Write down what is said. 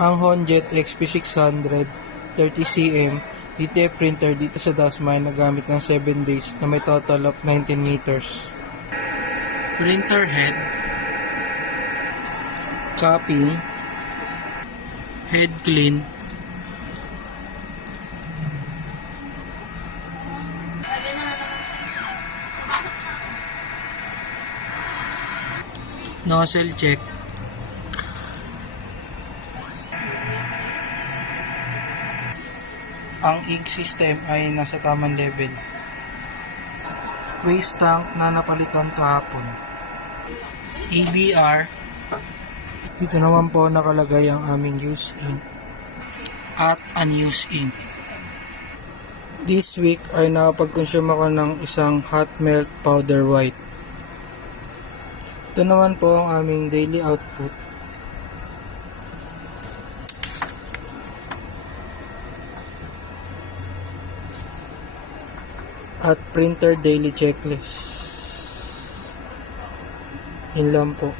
Ang Honjet XP600 30cm DTF printer dito sa Dasma ay nagamit ng 7 days na may total of 19 meters. Printer head, capping, head clean, nozzle check, ang ink system ay nasa tamang level. Waste tank na napalitan kahapon. ABR. Dito naman po nakalagay ang aming used ink at unused ink. This week ay nakapag-consume ako ng isang hot melt powder white. Ito naman po ang aming daily output. At printer daily checklist. Yun lang po.